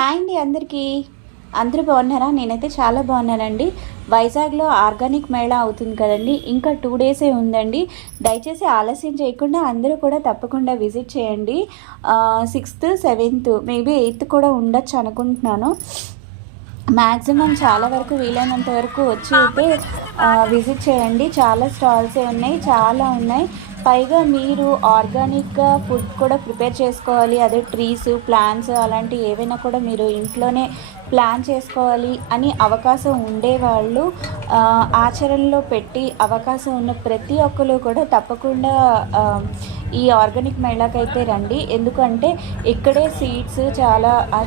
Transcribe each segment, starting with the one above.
Hi అండి అందరికీ. అందరూ బాగున్నారా? నేనైతే చాలా బాగున్నానండి. వైజాగ్లో ఆర్గానిక్ మేళా అవుతుంది కదండి, ఇంకా 2 డేసే ఉందండి. దయచేసి ఆలస్యం చేయకుండా అందరూ కూడా తప్పకుండా విజిట్ చేయండి. 6th, 7th, మేబీ 8th కూడా ఉండొచ్చు అనుకుంటున్నాను. మ్యాక్సిమం చాలా వరకు వీలైనంత వరకు వచ్చి అయితే విజిట్ చేయండి. చాలా స్టాల్సే ఉన్నాయి, చాలా ఉన్నాయి. పైగా మీరు ఆర్గానిక్గా ఫుడ్ కూడా ప్రిపేర్ చేసుకోవాలి, అదే ట్రీస్, ప్లాంట్స్ అలాంటివి ఏవైనా కూడా మీరు ఇంట్లోనే ప్లాన్ చేసుకోవాలి అని అవకాశం ఉండేవాళ్ళు, ఆచరణలో పెట్టి అవకాశం ఉన్న ప్రతి ఒక్కరు కూడా తప్పకుండా ఈ ఆర్గానిక్ మేళాకైతే రండి. ఎందుకంటే ఇక్కడే సీడ్స్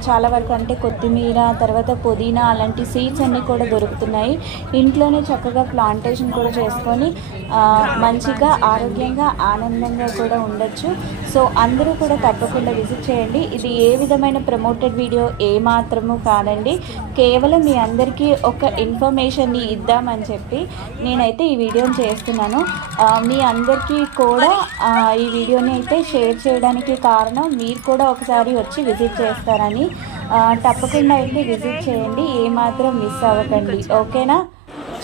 చాలా వరకు, అంటే కొత్తిమీర, తర్వాత పుదీనా అలాంటి సీడ్స్ అన్నీ కూడా దొరుకుతున్నాయి. ఇంట్లోనే చక్కగా ప్లాంటేషన్ కూడా చేసుకొని మంచిగా ఆరోగ్యంగా ఆనందంగా కూడా ఉండొచ్చు. సో అందరూ కూడా తప్పకుండా విజిట్ చేయండి. ఇది ఏ విధమైన ప్రమోటెడ్ వీడియో ఏమాత్రము కాదండి, కేవలం మీ అందరికీ ఒక ఇన్ఫర్మేషన్ని ఇద్దామని చెప్పి నేనైతే ఈ వీడియోని చేస్తున్నాను. మీ అందరికీ కూడా ఈ వీడియోని అయితే షేర్ చేయడానికి కారణం మీరు కూడా ఒకసారి వచ్చి విజిట్ చేస్తారని. తప్పకుండా అయితే విజిట్ చేయండి, ఏమాత్రం మిస్ అవ్వకండి. ఓకేనా?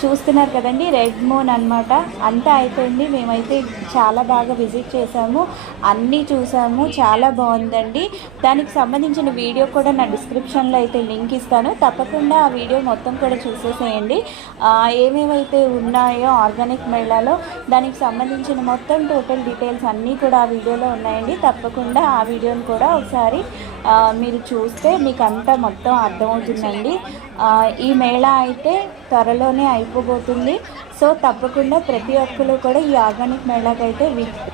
చూస్తున్నారు కదండి, రెడ్ మూన్ అనమాట. అంతా అయిపోయింది, మేమైతే చాలా బాగా విజిట్ చేసాము, అన్నీ చూసాము, చాలా బాగుందండి. దానికి సంబంధించిన వీడియో కూడా నా డిస్క్రిప్షన్లో అయితే లింక్ ఇస్తాను, తప్పకుండా ఆ వీడియో మొత్తం కూడా చూసేసేయండి. ఏమేమైతే ఉన్నాయో ఆర్గానిక్ మేళాలో దానికి సంబంధించిన మొత్తం టోటల్ డీటెయిల్స్ అన్నీ కూడా ఆ వీడియోలో ఉన్నాయండి. తప్పకుండా ఆ వీడియోని కూడా ఒకసారి మీరు చూస్తే మీకు అంతా మొత్తం అర్థమవుతుందండి. ఈ మేళా అయితే త్వరలోనే అయిపోబోతుంది. సో తప్పకుండా ప్రతి ఒక్కరు కూడా ఈ ఆర్గానిక్ మేళాకి అయితే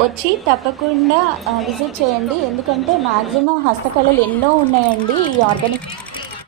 వచ్చి తప్పకుండా విజిట్ చేయండి. ఎందుకంటే మ్యాక్సిమం హస్తకళలు ఎన్నో ఉన్నాయండి ఈ ఆర్గానిక్